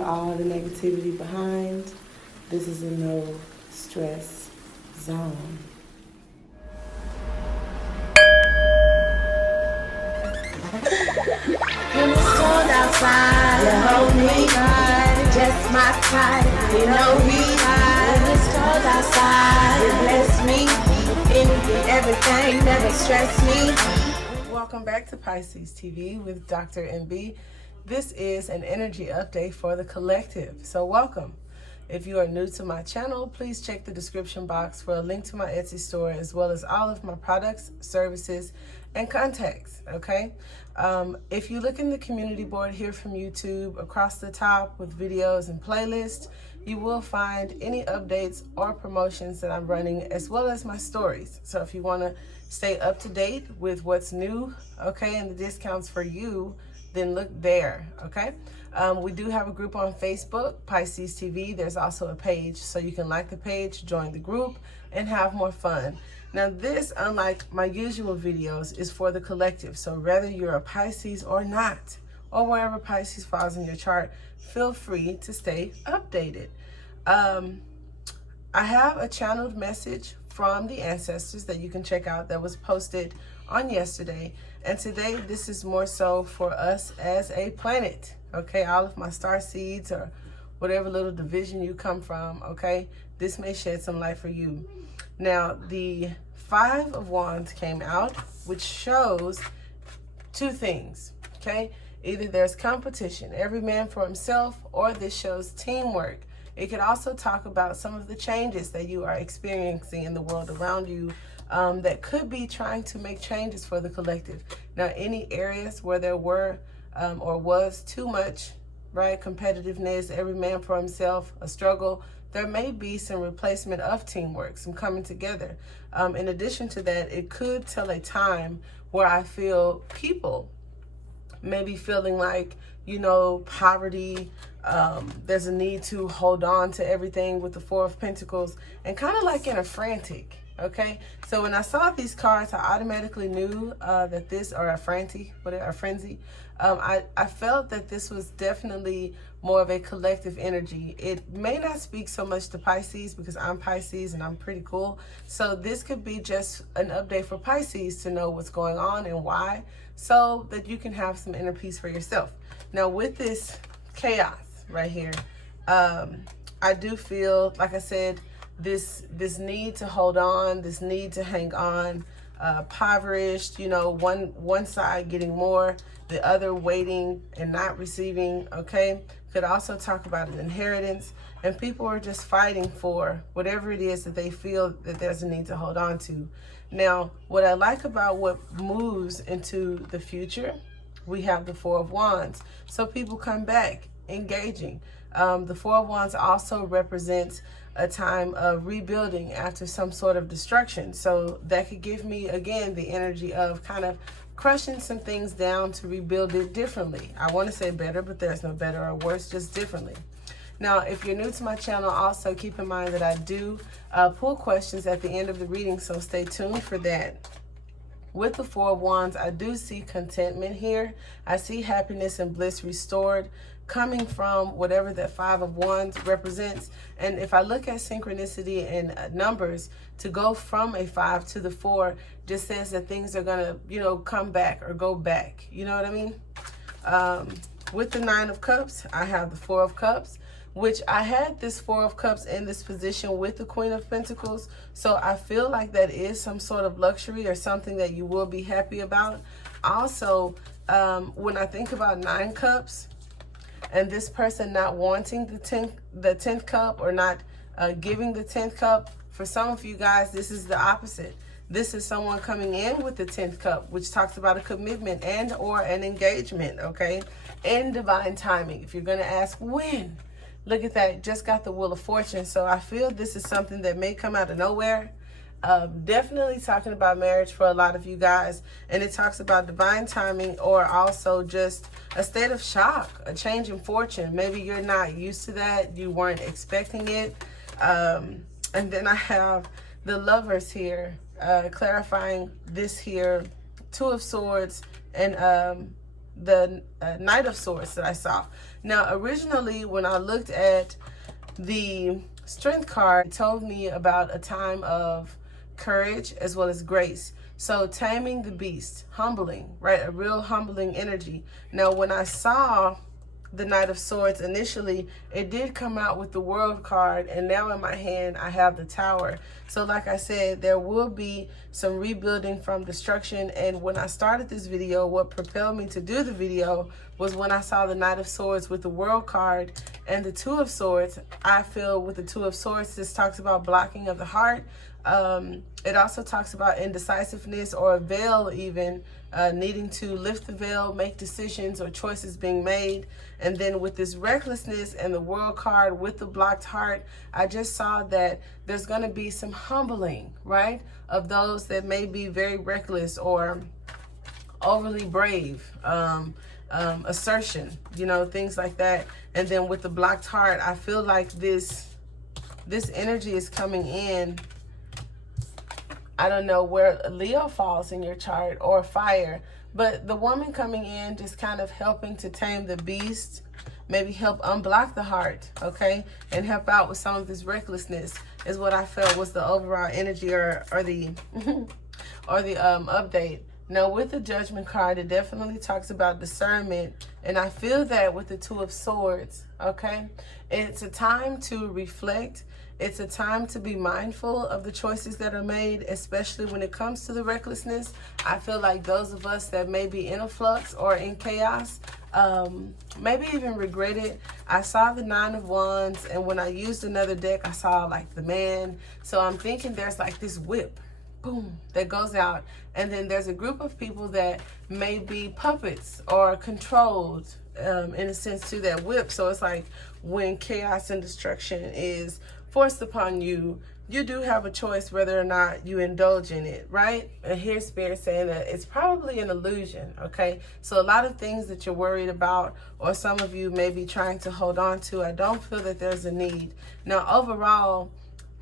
all the negativity behind. This is a no stress zone. When it's cold outside, you hold me tight, just my type, you know me. When it's cold outside, you bless me, anything, everything, never stress me. Welcome back to Pisces TV with Dr. MB. This is an energy update for the collective, so welcome. If you are new to my channel, please check the description box for a link to my Etsy store as well as all of my products, services, and contacts, okay? If you look in the community board here from YouTube, across the top with videos and playlists, you will find any updates or promotions that I'm running as well as my stories. So if you want to stay up to date with what's new, okay, and the discounts for you, then look there, okay? We do have a group on Facebook, Pisces TV. There's also a page, so you can like the page, join the group, and have more fun. Now this, unlike my usual videos, is for the collective. So whether you're a Pisces or not, or wherever Pisces falls in your chart, feel free to stay updated. I have a channeled message from the ancestors that you can check out that was posted on yesterday. And today, this is more so for us as a planet, okay? All of my star seeds or whatever little division you come from, okay? This may shed some light for you. Now, the Five of Wands came out, which shows two things, okay? Either there's competition, every man for himself, or this shows teamwork. It could also talk about some of the changes that you are experiencing in the world around you that could be trying to make changes for the collective. Now, any areas where there were or was too much, right, competitiveness, every man for himself, a struggle, there may be some replacement of teamwork, some coming together. In addition to that, it could tell a time where I feel people maybe feeling like, you know, poverty, there's a need to hold on to everything with the Four of Pentacles, and kind of like in a frantic, okay? So when I saw these cards, I automatically knew that this, or a frenzy, I felt that this was definitely more of a collective energy. It may not speak so much to Pisces because I'm Pisces and I'm pretty cool. So this could be just an update for Pisces to know what's going on and why, so that you can have some inner peace for yourself. Now with this chaos right here, I do feel, like I said, this need to hold on, this need to hang on, impoverished, you know, one side getting more, the other waiting and not receiving, okay? Could also talk about an inheritance, and people are just fighting for whatever it is that they feel that there's a need to hold on to. Now, what I like about what moves into the future, we have the Four of Wands. So people come back engaging. The Four of Wands also represents a time of rebuilding after some sort of destruction. So that could give me, again, the energy of kind of crushing some things down to rebuild it differently. I want to say better, but there's no better or worse, just differently. Now, if you're new to my channel, also keep in mind that I do pull questions at the end of the reading, so stay tuned for that. With the Four of Wands, I do see contentment here. I see happiness and bliss restored, coming from whatever that Five of Wands represents. And if I look at synchronicity and numbers, to go from a 5 to the 4 just says that things are gonna, you know, come back or go back. You know what I mean? With the Nine of Cups, I have the Four of Cups, which I had this Four of Cups in this position with the Queen of Pentacles. So I feel like that is some sort of luxury or something that you will be happy about. Also, when I think about 9 cups, and this person not wanting the 10th cup, or not giving the 10th cup, for some of you guys, this is the opposite. This is someone coming in with the 10th cup, which talks about a commitment and or an engagement, okay? In divine timing. If you're going to ask when, look at that. Just got the Wheel of Fortune. So I feel this is something that may come out of nowhere. Definitely talking about marriage for a lot of you guys, and it talks about divine timing, or also just a state of shock, a change in fortune. Maybe you're not used to that, you weren't expecting it. And then I have the Lovers here, clarifying this here, Two of Swords and the Knight of Swords that I saw. Now, originally, when I looked at the Strength card, it told me about a time of courage as well as grace. So taming the beast, humbling, right? A real humbling energy. Now, when I saw the Knight of Swords initially, it did come out with the World card, and now in my hand I have the Tower. So like I said, there will be some rebuilding from destruction. And when I started this video, what propelled me to do the video was when I saw the Knight of Swords with the World card and the Two of Swords. I feel with the Two of Swords, this talks about blocking of the heart. It also talks about indecisiveness, or a veil even, needing to lift the veil, make decisions or choices being made. And then with this recklessness and the World card with the blocked heart, I just saw that there's going to be some humbling, right, of those that may be very reckless or overly brave, assertion, you know, things like that. And then with the blocked heart, I feel like this energy is coming in. I don't know where Leo falls in your chart, or fire, but the woman coming in just kind of helping to tame the beast, maybe help unblock the heart, okay, and help out with some of this recklessness is what I felt was the overall energy, or the or the update. Now with the Judgment card, it definitely talks about discernment, and I feel that with the Two of Swords, okay, it's a time to reflect. It's a time to be mindful of the choices that are made, especially when it comes to the recklessness. I feel like those of us that may be in a flux or in chaos, maybe even regret it. I saw the Nine of Wands, and when I used another deck, I saw like the Man. So I'm thinking there's like this whip, boom, that goes out. And then there's a group of people that may be puppets or controlled, in a sense, to that whip. So it's like when chaos and destruction is forced upon you, you do have a choice whether or not you indulge in it, right? And here's Spirit saying that it's probably an illusion, okay? So a lot of things that you're worried about, or some of you may be trying to hold on to, I don't feel that there's a need. Now, overall,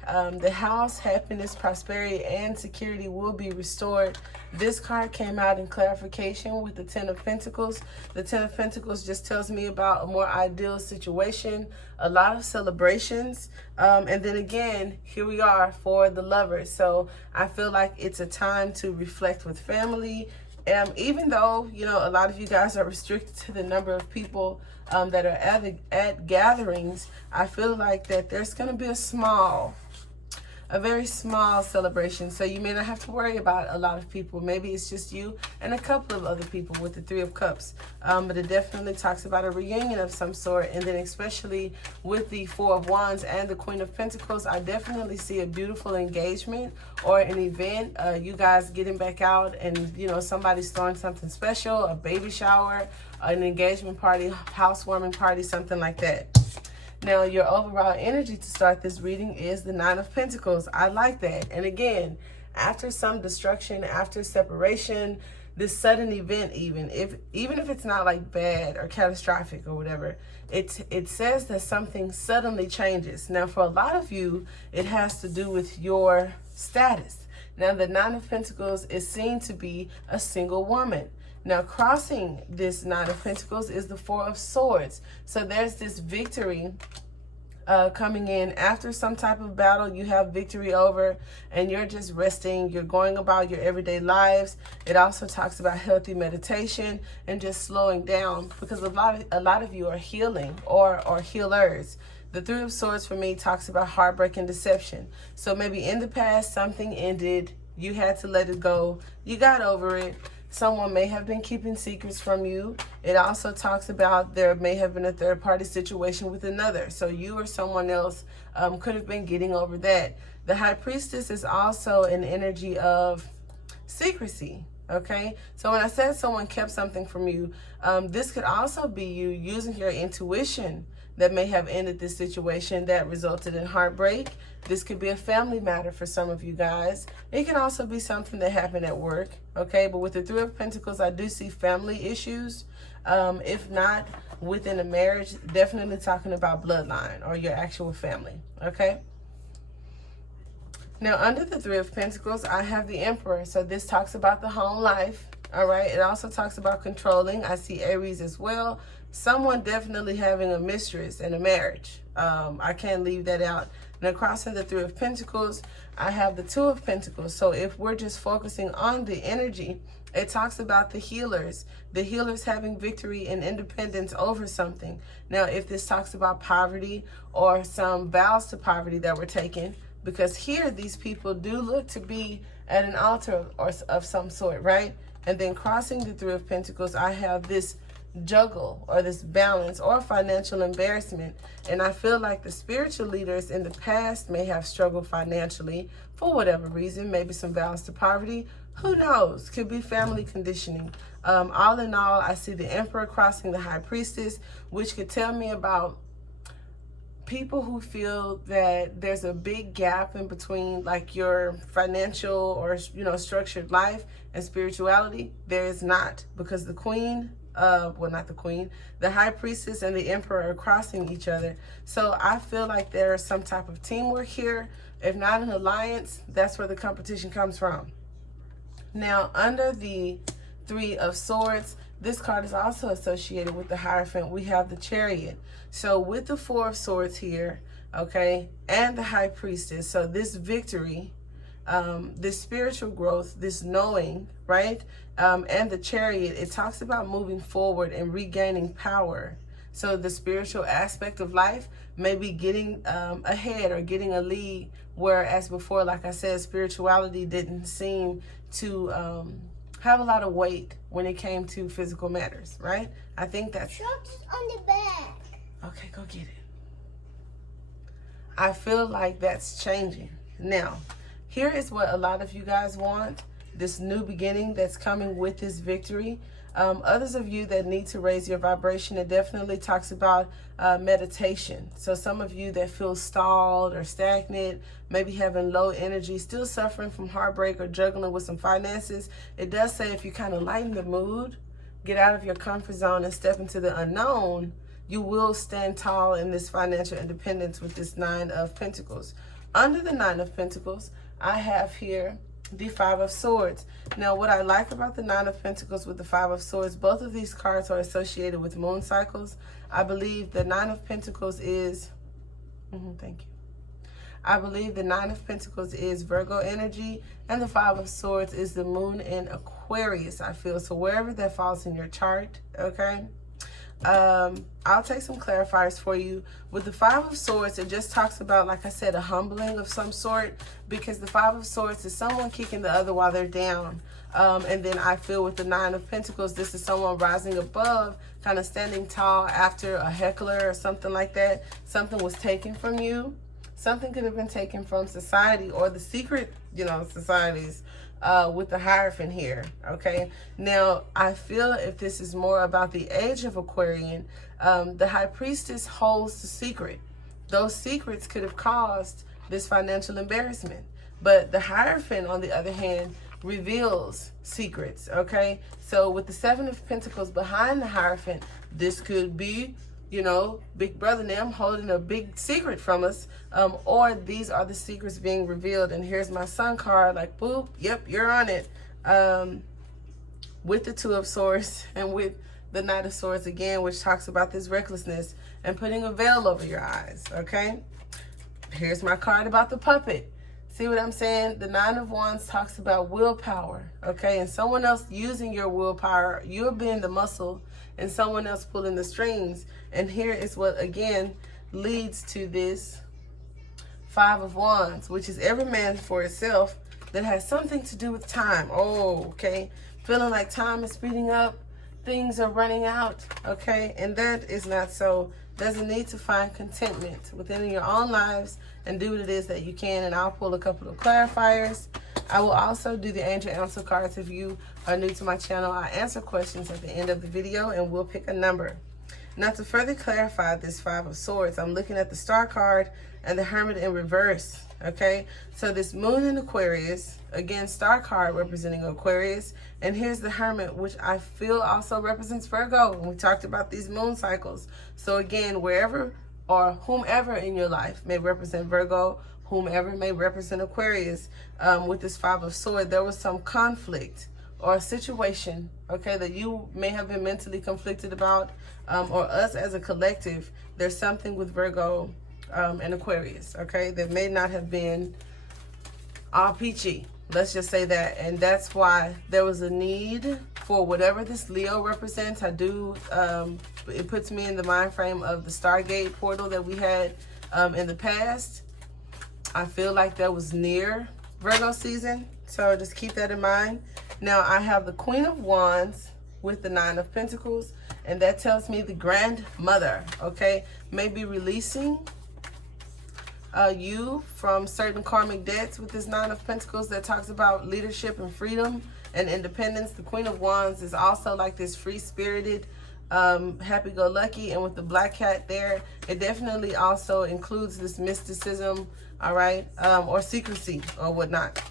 the house, happiness, prosperity, and security will be restored. This card came out in clarification with the Ten of Pentacles. The Ten of Pentacles just tells me about a more ideal situation, a lot of celebrations, and then again, here we are for the Lovers. So I feel like it's a time to reflect with family. Even though, you know, a lot of you guys are restricted to the number of people that are at gatherings, I feel like that there's going to be a very small celebration. So you may not have to worry about a lot of people. Maybe it's just you and a couple of other people with the Three of Cups. But it definitely talks about a reunion of some sort. And then especially with the Four of Wands and the Queen of Pentacles, I definitely see a beautiful engagement or an event. You guys getting back out, and, you know, somebody's throwing something special, a baby shower, an engagement party, housewarming party, something like that. Now, your overall energy to start this reading is the Nine of Pentacles. I like that. And again, after some destruction, after separation, this sudden event, even if it's not like bad or catastrophic or whatever, it says that something suddenly changes. Now, for a lot of you, it has to do with your status. Now, the Nine of Pentacles is seen to be a single woman. Now, crossing this Nine of Pentacles is the Four of Swords. So there's this victory coming in after some type of battle you have victory over, and you're just resting. You're going about your everyday lives. It also talks about healthy meditation and just slowing down, because a lot of you are healing or healers. The Three of Swords for me talks about heartbreak and deception. So maybe in the past something ended. You had to let it go. You got over it. Someone may have been keeping secrets from you. It also talks about there may have been a third-party situation with another. So you or someone else could have been getting over that. The High Priestess is also an energy of secrecy, okay? So when I said someone kept something from you, this could also be you using your intuition that may have ended this situation that resulted in heartbreak. This could be a family matter for some of you guys. It can also be something that happened at work, okay? But with the Three of Pentacles, I do see family issues. If not within a marriage, definitely talking about bloodline or your actual family, okay? Now, under the Three of Pentacles, I have the Emperor. So this talks about the home life, All right. It also talks about controlling. I see Aries as well. Someone definitely having a mistress in a marriage. I can't leave that out. And across in the Three of Pentacles, I have the Two of Pentacles. So if we're just focusing on the energy, it talks about the healers having victory and independence over something. Now, if this talks about poverty or some vows to poverty that were taken, because here these people do look to be at an altar or of some sort, right? And then crossing the Three of Pentacles, I have this juggle or this balance or financial embarrassment. And I feel like the spiritual leaders in the past may have struggled financially for whatever reason, maybe some vows to poverty. Who knows? Could be family conditioning. All in all, I see the Emperor crossing the High Priestess, which could tell me about people who feel that there's a big gap in between like your financial or, structured life and spirituality. There is not, because the Queen, well, not the Queen, the High Priestess and the Emperor are crossing each other. So I feel like there's some type of teamwork here. If not an alliance, that's where the competition comes from. Now, under the Three of Swords, this card is also associated with the Hierophant. We have the Chariot. So with the Four of Swords here, okay, and the High Priestess, so this victory, this spiritual growth, this knowing, right, and the Chariot, it talks about moving forward and regaining power. So the spiritual aspect of life may be getting ahead or getting a lead, whereas before, like I said, spirituality didn't seem to have a lot of weight when it came to physical matters, right? I think that's... Truck's on the back. Okay, go get it. I feel like that's changing. Now, here is what a lot of you guys want, this new beginning that's coming with this victory. Others of you that need to raise your vibration, it definitely talks about meditation. So some of you that feel stalled or stagnant, maybe having low energy, still suffering from heartbreak or juggling with some finances, it does say if you kind of lighten the mood, get out of your comfort zone and step into the unknown, you will stand tall in this financial independence with this Nine of Pentacles. Under the Nine of Pentacles, I have here the Five of Swords. Now, what I like about the Nine of Pentacles with the Five of Swords, both of these cards are associated with moon cycles. I believe the Nine of Pentacles is, thank you. I believe the Nine of Pentacles is Virgo energy, and the Five of Swords is the moon in Aquarius, I feel. So wherever that falls in your chart, okay? I'll take some clarifiers for you. With the Five of Swords, it just talks about, like I said, a humbling of some sort, because the Five of Swords is someone kicking the other while they're down. And then I feel with the Nine of Pentacles, this is someone rising above, kind of standing tall after a heckler or something like that. Something was taken from you. Something could have been taken from society or the secret, societies. With the Hierophant here, okay? Now, I feel if this is more about the age of Aquarian, the High Priestess holds the secret. Those secrets could have caused this financial embarrassment. But the Hierophant, on the other hand, reveals secrets, okay? So with the Seven of Pentacles behind the Hierophant, this could be, Big Brother them holding a big secret from us, or these are the secrets being revealed. And here's my Sun card, like, boop, yep, you're on it. With the Two of Swords and with the Knight of Swords again, which talks about this recklessness and putting a veil over your eyes, okay? Here's my card about the puppet. See what I'm saying? The Nine of Wands talks about willpower, okay? And someone else using your willpower, you're being the muscle, and someone else pulling the strings. And here is what, again, leads to this Five of Wands, which is every man for itself, that has something to do with time. Oh, okay. Feeling like time is speeding up. Things are running out, okay? And that is not so. Doesn't need to find contentment within your own lives and do what it is that you can. And I'll pull a couple of clarifiers. I will also do the angel answer cards. If you are new to my channel, I answer questions at the end of the video and we'll pick a number. Now, to further clarify this Five of Swords, I'm looking at the Star card and the Hermit in reverse, okay? So this Moon in Aquarius, again, Star card representing Aquarius, and here's the Hermit, which I feel also represents Virgo when we talked about these moon cycles. So again, wherever or whomever in your life may represent Virgo, whomever may represent Aquarius, with this Five of Swords, there was some conflict or a situation, okay, that you may have been mentally conflicted about, or us as a collective, there's something with Virgo and Aquarius, okay, that may not have been all peachy. Let's just say that. And that's why there was a need for whatever this Leo represents. It puts me in the mind frame of the Stargate portal that we had in the past. I feel like that was near Virgo season. So just keep that in mind. Now I have the Queen of Wands with the Nine of Pentacles. And that tells me the grandmother, okay, may be releasing you from certain karmic debts with this Nine of Pentacles that talks about leadership and freedom and independence. The Queen of Wands is also like this free-spirited, happy-go-lucky, and with the black cat there, it definitely also includes this mysticism, all right, or secrecy or whatnot.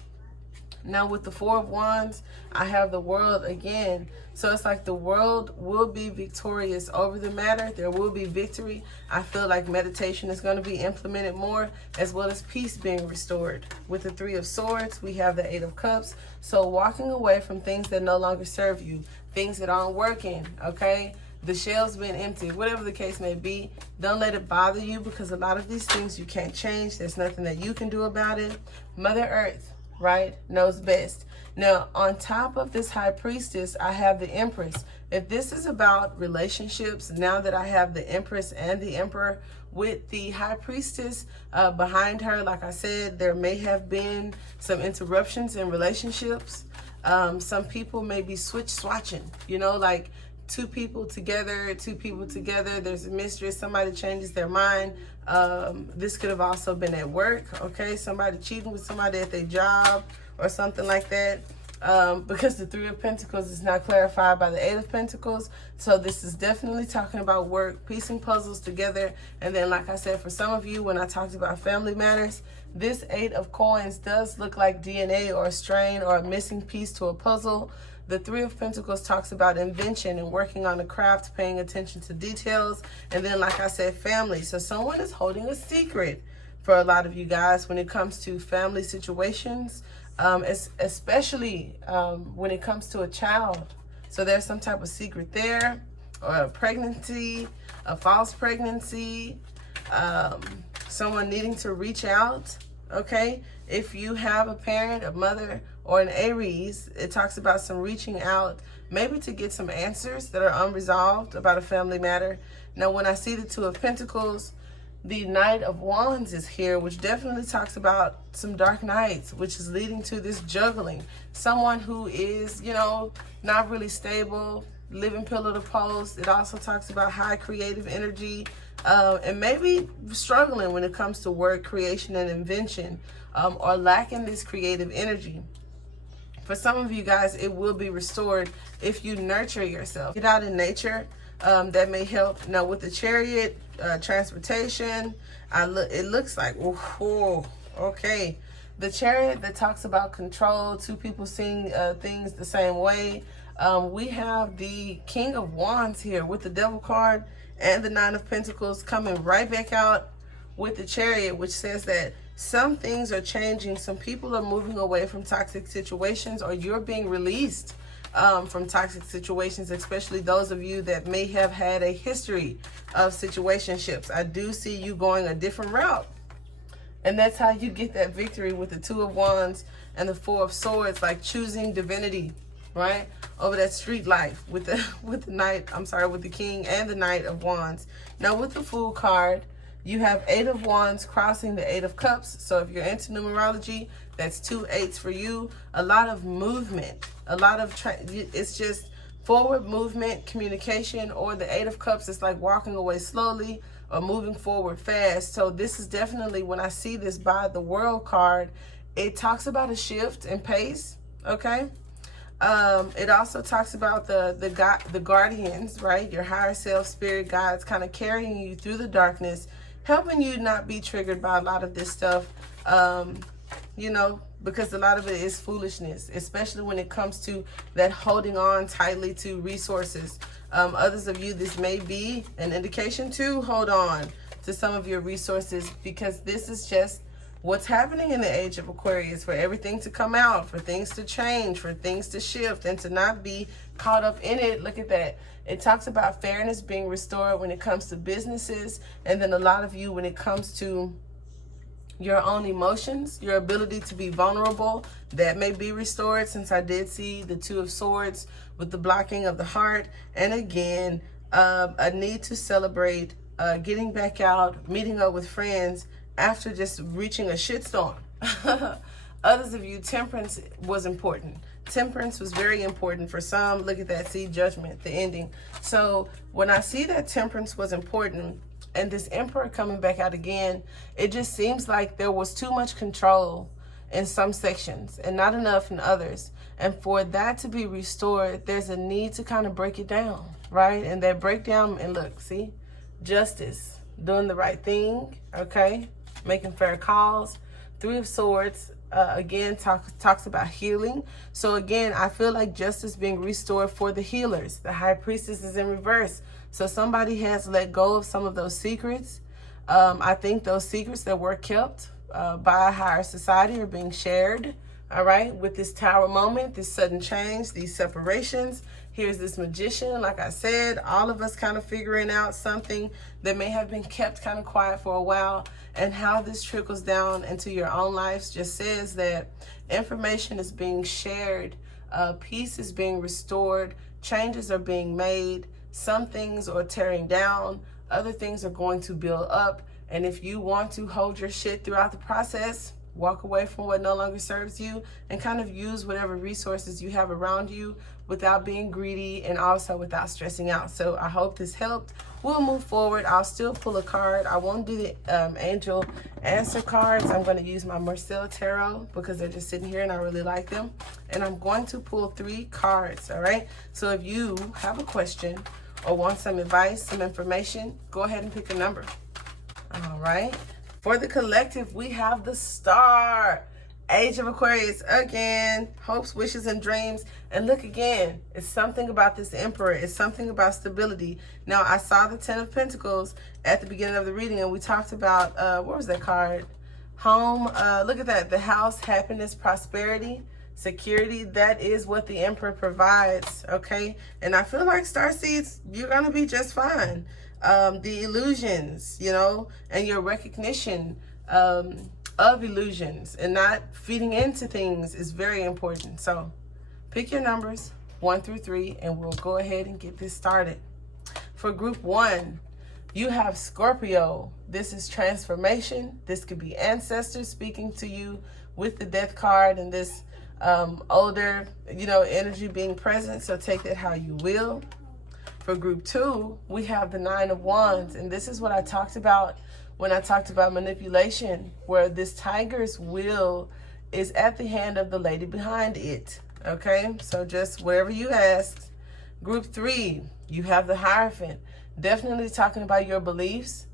Now with the Four of Wands, I have the World again. So it's like the world will be victorious over the matter. There will be victory. I feel like meditation is going to be implemented more, as well as peace being restored. With the Three of Swords, we have the Eight of Cups. So walking away from things that no longer serve you, things that aren't working, okay? The shell's been emptied, whatever the case may be. Don't let it bother you, because a lot of these things you can't change. There's nothing that you can do about it. Mother Earth, right, knows best. Now, on top of this High Priestess, I have the Empress. If this is about relationships, now that I have the Empress and the Emperor with the High Priestess behind her, like I said, there may have been some interruptions in relationships. Some people may be swatching, you know, like two people together, there's a mistress, somebody changes their mind. This could have also been at work, okay? Somebody cheating with somebody at their job or something like that. Because the Three of Pentacles is not clarified by the Eight of Pentacles. So this is definitely talking about work, piecing puzzles together. And then, like I said, for some of you, when I talked about family matters, this Eight of Coins does look like DNA or a strain or a missing piece to a puzzle. The Three of Pentacles talks about invention and working on the craft, paying attention to details. And then, like I said, family. So someone is holding a secret for a lot of you guys when it comes to family situations, especially when it comes to a child. So there's some type of secret there, or a pregnancy, a false pregnancy, someone needing to reach out, okay? If you have a parent, a mother, or an Aries, it talks about some reaching out, maybe to get some answers that are unresolved about a family matter. Now, when I see the Two of Pentacles, the Knight of Wands is here, which definitely talks about some dark nights, which is leading to this juggling. Someone who is, you know, not really stable, living pillar to post. It also talks about high creative energy, and maybe struggling when it comes to work, creation, and invention, or lacking this creative energy. For some of you guys, it will be restored if you nurture yourself. Get out in nature. That may help. Now, with the Chariot, transportation, it looks like, oh, okay. The Chariot that talks about control, two people seeing things the same way. We have the King of Wands here with the Devil card and the Nine of Pentacles coming right back out with the Chariot, which says that some things are changing. Some people are moving away from toxic situations, or you're being released from toxic situations, especially those of you that may have had a history of situationships. I do see you going a different route. And that's how you get that victory with the Two of Wands and the Four of Swords, like choosing divinity, right? Over that street life with the King and the Knight of Wands. Now with the Fool card, you have Eight of Wands crossing the Eight of Cups. So if you're into numerology, that's 2 8s for you. A lot of movement, a lot of, it's just forward movement, communication, or the Eight of Cups is like walking away slowly or moving forward fast. So this is definitely, when I see this by the World card, it talks about a shift in pace, okay? It also talks about the guardians, right? Your higher self, spirit guides, kind of carrying you through the darkness, helping you not be triggered by a lot of this stuff, you know, because a lot of it is foolishness, especially when it comes to that holding on tightly to resources. Others of you, this may be an indication to hold on to some of your resources, because this is just what's happening in the age of Aquarius, for everything to come out, for things to change, for things to shift, and to not be caught up in it. Look at that. It talks about fairness being restored when it comes to businesses, and then a lot of you when it comes to your own emotions, your ability to be vulnerable, that may be restored, since I did see the Two of Swords with the blocking of the heart. And again, a need to celebrate, getting back out, meeting up with friends after just reaching a shitstorm. Others of you, temperance was important. Temperance was very important for some. Look at that, see, judgment, the ending. So when I see that temperance was important, and this Emperor coming back out again, it just seems like there was too much control in some sections and not enough in others. And for that to be restored, there's a need to kind of break it down, right? And that breakdown, and look, see, justice, doing the right thing, okay? Making fair calls. Three of Swords, again, talks about healing. So again, I feel like justice being restored for the healers. The High Priestess is in reverse. So somebody has let go of some of those secrets. I think those secrets that were kept by a higher society are being shared, all right, with this Tower moment, this sudden change, these separations. Here's this Magician, like I said, all of us kind of figuring out something that may have been kept kind of quiet for a while, and how this trickles down into your own lives just says that information is being shared, peace is being restored, changes are being made. Some things are tearing down, other things are going to build up. And if you want to hold your shit throughout the process, walk away from what no longer serves you and kind of use whatever resources you have around you without being greedy and also without stressing out. So I hope this helped. We'll move forward. I'll still pull a card. I won't do the angel answer cards. I'm going to use my Marcel Tarot because they're just sitting here and I really like them. And I'm going to pull 3 cards, all right? So if you have a question or want some advice, some information, go ahead and pick a number. All right. For the collective, we have the Star. Age of Aquarius again. Hopes, wishes, and dreams. And look again. It's something about this Emperor. It's something about stability. Now, I saw the 10 of Pentacles at the beginning of the reading, and we talked about, what was that card? Home. Look at that. The house, happiness, prosperity, security. That is what the Emperor provides, okay? And I feel like Starseeds, you're going to be just fine. The illusions, you know, and your recognition of illusions and not feeding into things is very important. So pick your numbers 1 through 3 and we'll go ahead and get this started. For group 1, you have Scorpio. This is transformation. This could be ancestors speaking to you with the Death card and this older, you know, energy being present. So take that how you will. For group 2, we have the 9 of Wands, and this is what I talked about when I talked about manipulation, where this tiger's will is at the hand of the lady behind it, okay? So just whatever you asked. Group 3, you have the Hierophant, definitely talking about your beliefs.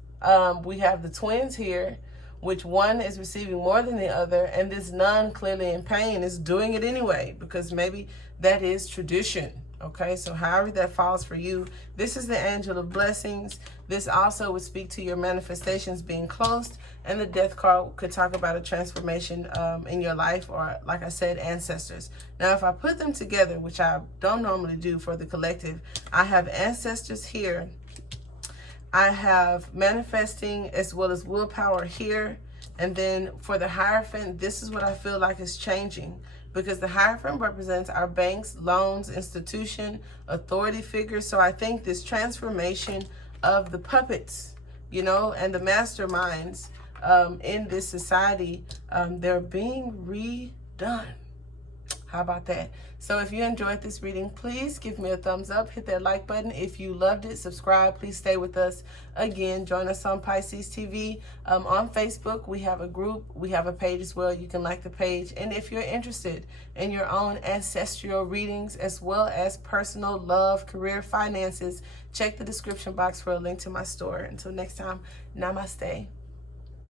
We have the twins here, which one is receiving more than the other, and this nun clearly in pain is doing it anyway, because maybe that is tradition. Okay, so however that falls for you, this is the Angel of Blessings. This also would speak to your manifestations being closed, and the Death card could talk about a transformation in your life, or like I said, ancestors. Now, if I put them together, which I don't normally do for the collective, I have ancestors here. I have manifesting as well as willpower here. And then for the Hierophant, this is what I feel like is changing, because the Hierophant represents our banks, loans, institution, authority figures. So I think this transformation of the puppets, you know, and the masterminds in this society, they're being redone. How about that? So if you enjoyed this reading, please give me a thumbs up. Hit that like button. If you loved it, subscribe. Please stay with us. Again, join us on Pisces TV. On Facebook, we have a group. We have a page as well. You can like the page. And if you're interested in your own ancestral readings, as well as personal love, career, finances, check the description box for a link to my store. Until next time, namaste.